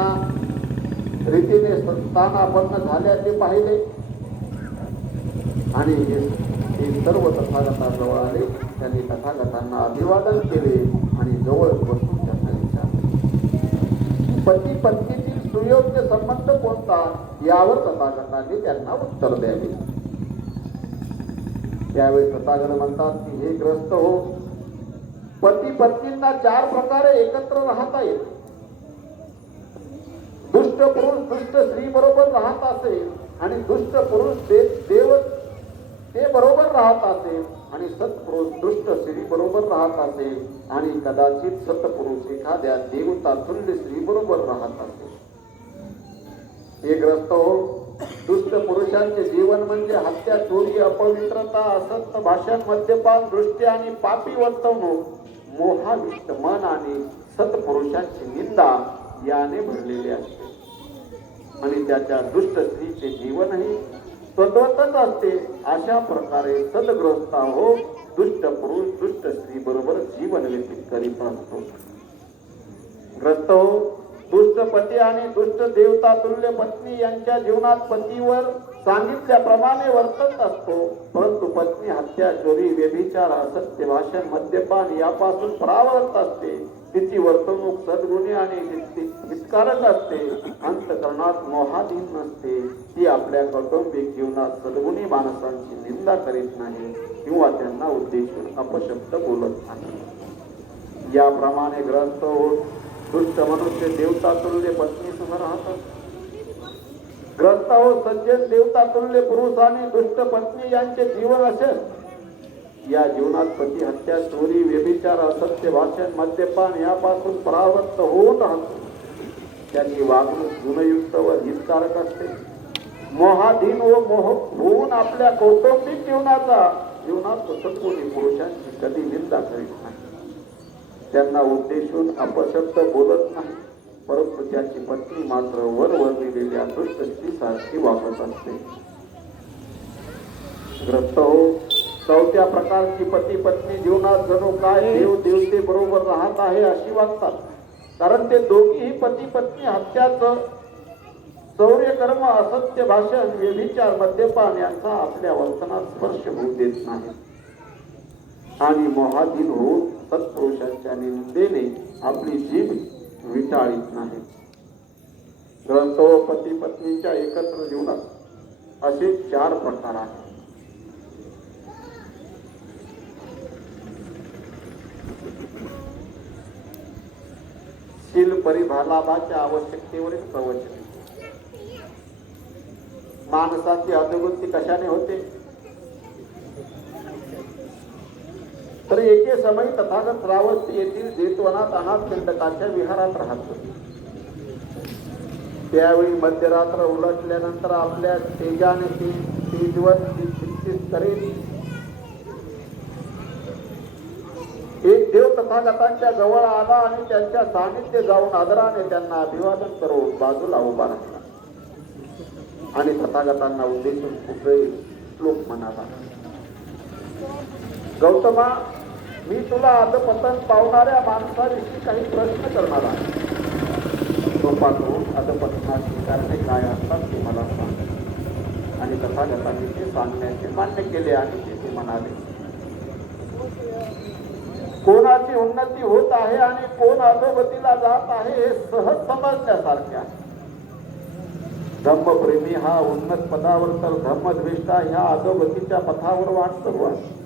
त्यांना रीतीने स्थानापन्न झाल्याचे पाहिले. आणि हे सर्व तथागतांजवळ आले. त्यांनी तथागतांना अभिवादन केले आणि जवळ बसून त्यांना विचारले. पती पत्नीतील सुयोग्य संबंध कोणता? यावर तथागतांनी त्यांना उत्तर द्यावे. त्यावेळी तथागत म्हणतात की हे ग्रस्त हो. पती पत्नींना चार प्रकारे एकत्र राहता येते दुष्ट पुरुष दुष्ट स्त्री बरोबर राहत असेल आणि दुष्ट पुरुष दे- देव ते बरोबर राहत असेल आणि सत्पुरुष दुष्ट स्त्री बरोबर राहत असेल आणि कदाचित सत्पुरुष एखाद्या देवता तुल्य स्त्री बरोबर राहत असेल. हे ग्रस्त हो दुष्ट पुरुषांचे जीवन म्हणजे हत्या चोरी अपवित्रता असत्य भाषण मद्यपान दृष्टी आणि पापी वर्तवणूक मोहाविष्ट मन आणि सत्पुरुषांची निंदा याने भरलेली असते. आणि त्याच्या दुष्ट स्त्रीचे जीवनही तद्वतच असते. अशा प्रकारे सदग्रस्त हो दुष्ट पुरुष दुष्ट स्त्री बरोबर जीवन व्यतीत करीत असतो. ग्रस्त हो दुष्ट पती आणि दुष्ट देवता तुल्य पत्नी यांच्या जीवनात पतीवर सांगितल्याप्रमाणे वर्तत असतो. परंतु पत्नी हत्या चोरी व्यभिचार असत्य भाषण मद्यपान यापासून परावर्त असते. तिची वर्तणूक सद्गुणी आणि करत असते. अंतकरणात मोहाधीन नसते. ती आपल्या कौटुंबिक जीवनात सद्गुणी माणसांची निंदा करीत नाही किंवा त्यांना उद्देशून अपशब्द बोलत नाही. याप्रमाणे ग्रस्त होत दुष्ट मनुष्य देवता तुल्य पत्नी सुद्धा राहतात. ग्रस्त हो सज्जन देवता तुल्य पुरुष आणि दुष्ट पत्नी यांचे जीवन असेल. या जीवनात पती हत्या चोरी व्यभिचार असत्य भाषण मद्यपान यापासून परावृत्त होत राहतो. त्यांची वागणूक गुणयुक्त व हितकारक असते. मोहाधीन व मोह होऊन आपल्या कौटुंबिक जीवनाचा जीवनात कोणी पुरुषांची कधी निंदा करीत नाही. त्यांना उद्देशून अपशब्द बोलत नाही परंतु त्याची पत्नी मात्र वर वर्णिलेल्या दुष्ट सारखी वागत असते. ग्रस्त हो चौथ्या प्रकारची पती पत्नी जीवनात जणू काय देव देवते बरोबर राहत आहे अशी वागतात. कारण ते दोघीही पती पत्नी हत्याचं चौर्य कर्म असत्य भाषण व्यभिचार मद्यपान यांचा आपल्या वर्तनात स्पर्श होऊ देत नाही. आणि मोहाधीन होऊन सत्पुरुषांच्या निंदेने आपली जीभ विटाळीत नाही. ग्रंथ व पती पत्नीच्या एकत्र जीवनात असे चार प्रकार आहेत. शील परिभालाभाच्या आवश्यकतेवरील प्रवचन. माणसाची अधोगती कशाने होते? तर एके समय तथागत रावत येथील जेतवनात अनाथ कंटकाच्या विहारात राहत होते. त्यावेळी मध्यरात्र उलटल्यानंतर आपल्या तेजाने ते तेजवत ती करेल एक देव तथागतांच्या जवळ आला आणि त्यांच्या सानिध्य जाऊन आदराने त्यांना अभिवादन करून बाजूला उभा राहिला. आणि तथागतांना उद्देशून कुठे श्लोक म्हणाला. गौतमा मी तुला अधपतन पावणाऱ्या माणसाविषयी काही प्रश्न करणार आहे. कृपाकरून अधपतनाची कारणे काय असतात ते मला सांग. आणि तथागतांनी ते सांगण्याचे मान्य केले आणि ते ते म्हणाले. कोणाची उन्नती होत आहे आणि कोण अधोगतीला जात आहे हे सहज समजण्यासारखे आहे. धम्मप्रेमी हा उन्नत पदावर तर धर्मद्वेष्टा ह्या अधोगतीच्या पथावर वाटतो आहे.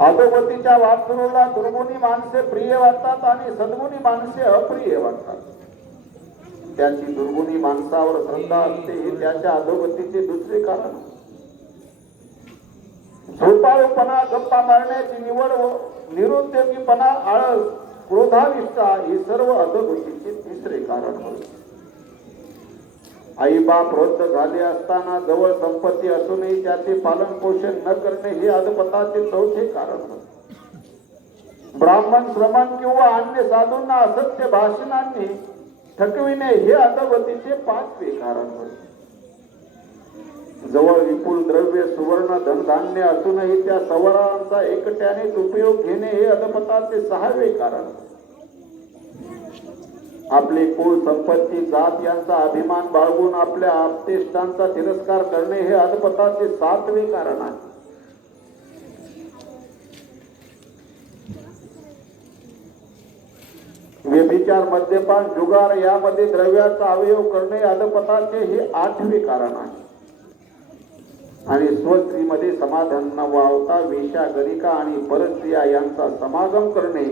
अधोगतीच्या वाटसरूला दुर्गुणी माणसे प्रिय वाटतात आणि सद्गुणी माणसे अप्रिय वाटतात. त्याची दुर्गुणी माणसावर श्रद्धा असते हे त्याच्या अधोगतीचे दुसरे कारण झोपाळूपणा गप्पा मारण्याची निवड व निरुद्योगीपणा आळस क्रोधाविष्ठा ही सर्व अधोगतीचे तिसरे कारण होय. आई बाप वृद्ध झाले असताना जवळ संपत्ती असूनही त्याचे पालन पोषण न करणे हे अधपताचे चौथे कारण होते ब्राह्मण श्रमण किंवा अन्य साधूंना असत्य भाषणांनी थकविणे हे अधोगतीचे पाचवे कारण होते जवळ विपुल द्रव्य सुवर्ण धनधान्य असूनही त्या सवरांचा एकट्याने उपयोग घेणे हे अधपताचे सहावे कारण. आपले आपली संपत्ती जात यांचा अभिमान बाळगून आपल्या आपतेष्टांचा तिरस्कार करणे हे अधपताचे सातवे कारण आहे. व्यभिचार मद्यपान जुगार यामध्ये द्रव्याचा अवयव करणे अधपताचे हे आठवे कारण आहे. आणि स्वस्त्रीमध्ये समाधान न वावता वेशा गरिका आणि परस्त्रिया यांचा समागम करणे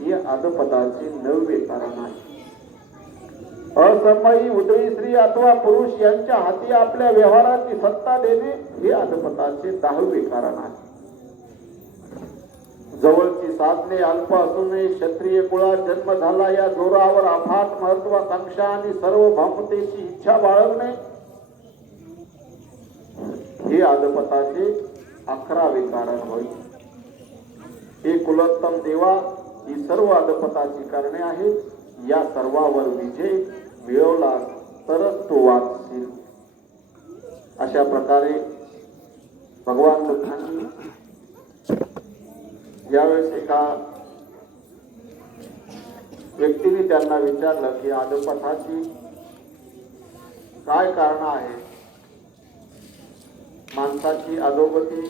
हे आदपदाचे नववे कारण आहे. असमयी उदयी स्त्री अथवा पुरुष यांच्या हाती आपल्या व्यवहाराची सत्ता देणे हे अधपताचे दहावे कारण आहे. जवळची साधने अल्प असूनही क्षत्रिय कुळात जन्म झाला या जोरावर अफाट महत्वाकांक्षा आणि सर्व भामतेची इच्छा बाळगणे हे आदपताचे अकरावे कारण होय. हे कुलोत्तम देवा ही सर्व आदपताची कारणे आहेत. या सर्वावर विजय मिळवला तरच तो वाचशील. अशा प्रकारे भगवान बुद्धांनी यावेळेस एका व्यक्तीने त्यांना विचारलं की आदपथाची काय कारण आहेत? माणसाची अधोगती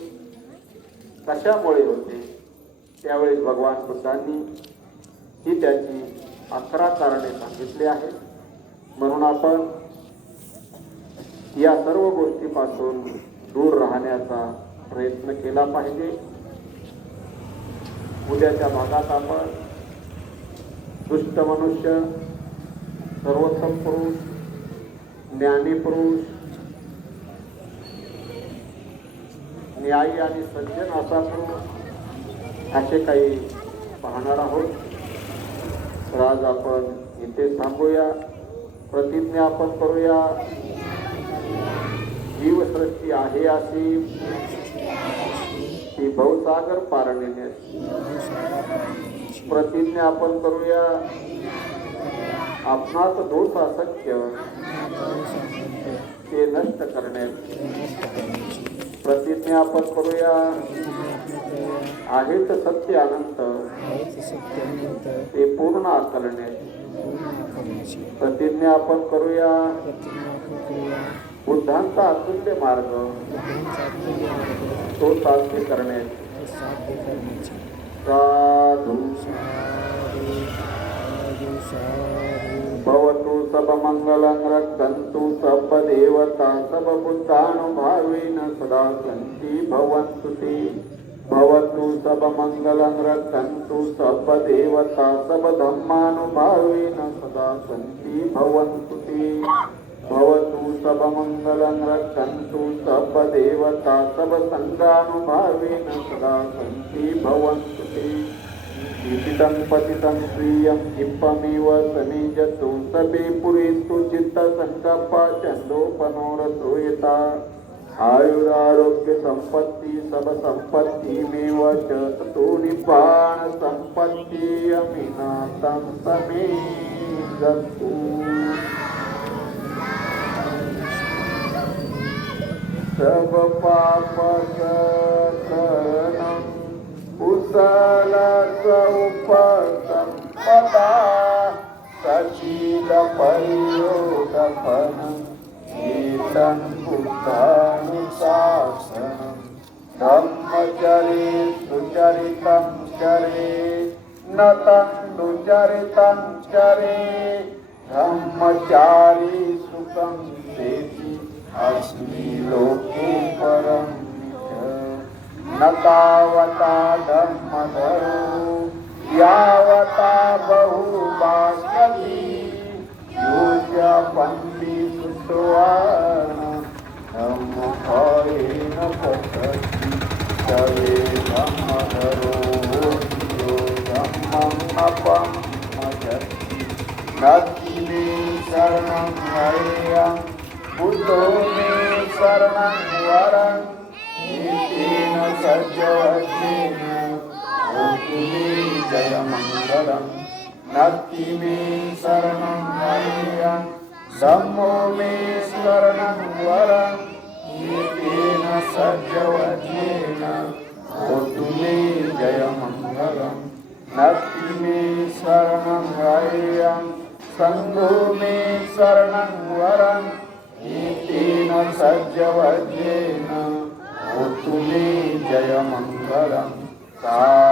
कशामुळे होते त्यावेळेस भगवान बुद्धांनी ही त्याची अकरा कारणे सांगितली आहेत. म्हणून आपण या सर्व गोष्टीपासून दूर राहण्याचा प्रयत्न केला पाहिजे. उद्याच्या भागात आपण दुष्ट मनुष्य सर्वोत्तम पुरुष ज्ञानी पुरुष न्यायी आणि सज्जन असा तो असे काही पाहणार आहोत. तर आज आपण इथे थांबूया. प्रतिज्ञा आपण करूया. जीवसृष्टी आहे अशी ती भवसागर पारणीने. प्रतिज्ञा आपण करूया. आपणात दोष असत्य ते नष्ट करण्यात प्रतिज्ञा आपण करूया. आहेत सत्य अनंत. ते पूर्ण आकलण्यात प्रतिज्ञा आपण करूया. बुद्धांचा अतुल्य मार्ग. तो साध्य साधू. भवतु सबमङ्गलं रक्षन्तु सबदेवता सबबुद्धानुभावेन सदा सन्ति भवन्तु ते भवतु सबमङ्गलं रक्षन्तु सबदेवता सबधम्मानुभावेन सदा सन्ति भवन्तु ते भवतु सबमङ्गलं रक्षन्तु सबदेवता सबसङ्गानुभावेन सदा सन्ति भवन्तु ते ईशितं पतितं प्रियं किप्पमिव सनिजतु सबे पुरेस्तु चित्तसङ्कप्पा चन्दोपनोरथो यथा आयुरारोग्य संपत्ति सब संपत्ती मेवच ततो निपाण संपत्ती अमिनातं समे गन्तु सब पाप करणं कुशल उपसंपदा सशील परियोगफलं एतं धनि ब्रह्मचरे सुचरितं चरे न तन्दुचरितं चरे ब्रह्मचारी सुखं देति अस्मि लोके परं न तावता धर्मधरो यावता बहुपाष्पति योज वन्दी सु सुतवान धम्मफलेन पतति तवे धर्मधरो यो धम्मं नपं मजति नति मे शरणं हरेयं बुद्धो मे शरणं वरम् एतेन सज्जवज्ञेन होतु मे जयमङ्गलम् नत्ति मे शरणं हरेयं धम्मो मे शरणं वरम् एतेन सज्जवज्ञेन होतु मे जयमङ्गलम् नत्ति मे शरणं हरेयं। सङ्गो मे शरणं वरं नीतेन सज्जवज्रेण होतु मे जयमङ्गलं साधु